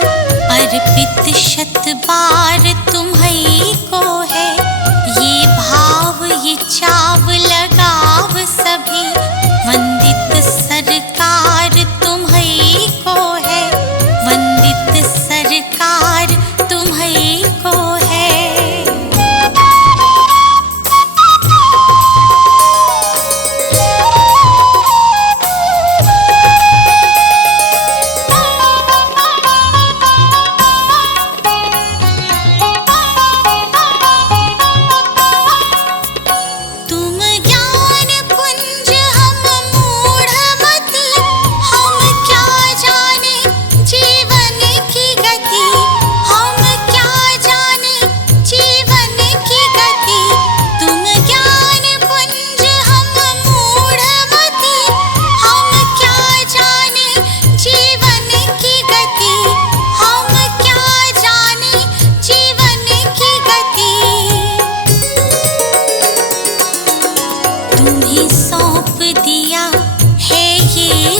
अर्पित शत बार तुम्हीं को है। ये भाव ये चाव लगाव सभी, वंदित सरकार तुम्हीं को है। वंदित सरकार तुम्हीं को है।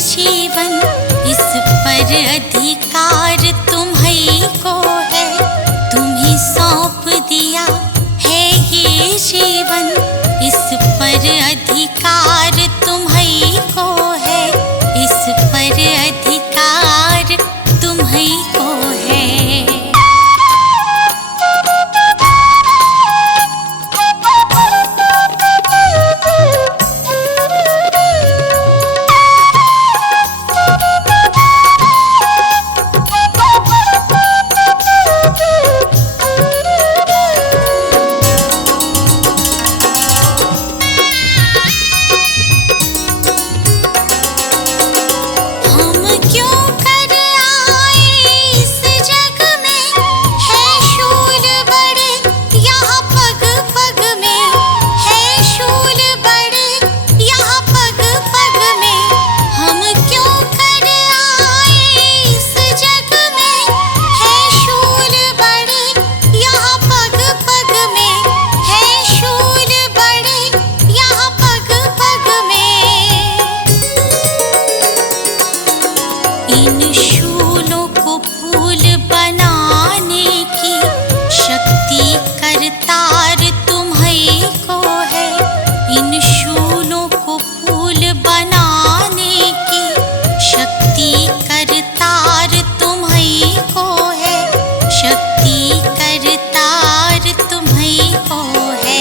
जीवन इस पर अधिकार तुम्हीं को है। तुम्हीं सौंप दिया है ये जीवन, इस पर अधिकार तुम्हीं को है। इस पर अधिकार तुम्हीं को है। इन शूलों को फूल बनाने की शक्ति करतार तुम्हीं को है। इन शूलों को फूल बनाने की शक्ति करतार तुम्हीं को है। शक्ति करतार तुम्हीं को है।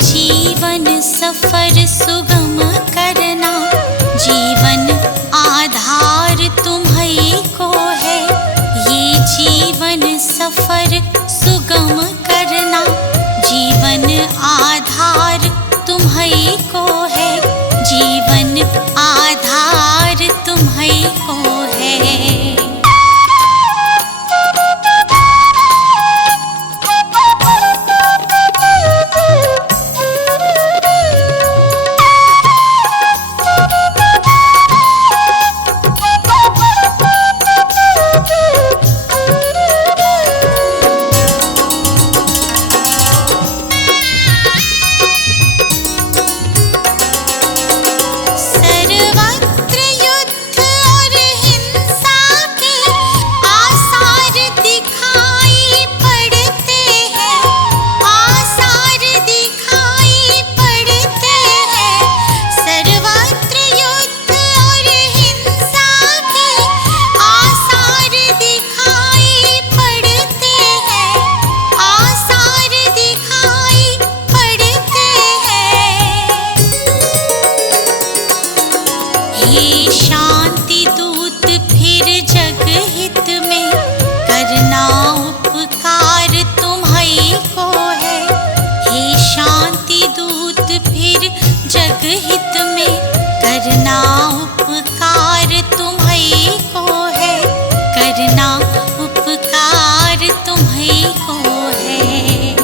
जीवन सफर सुगम करना, जीवन आधार तुम्हीं को है। ये जीवन सफर सुगम करना, जीवन आधार तुम्हीं को है। जीवन आधार तुम्हीं को है। सर्वत्र युद्ध और हिंसा ये शांति दूत फिर जग हित में करना उपकार तुम्हीं को है। हे शांति दूत फिर जग हित में करना उपकार तुम्हीं को है। करना उपकार तुम्हीं को है।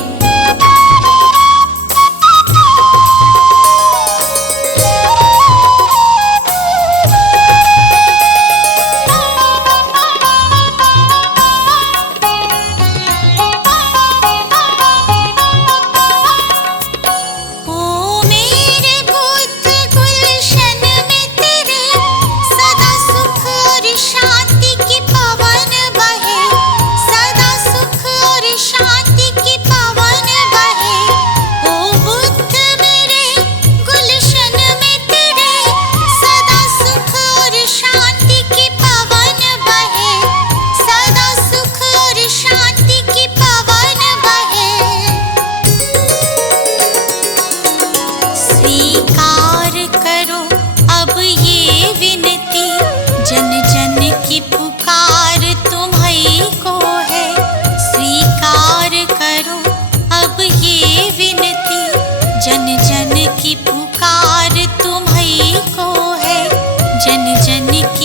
स्वीकार करो अब ये विनती, जन जन की पुकार तुम्हीं को है। स्वीकार करो अब ये विनती, जन जन की पुकार तुम्हीं को है। जन जन की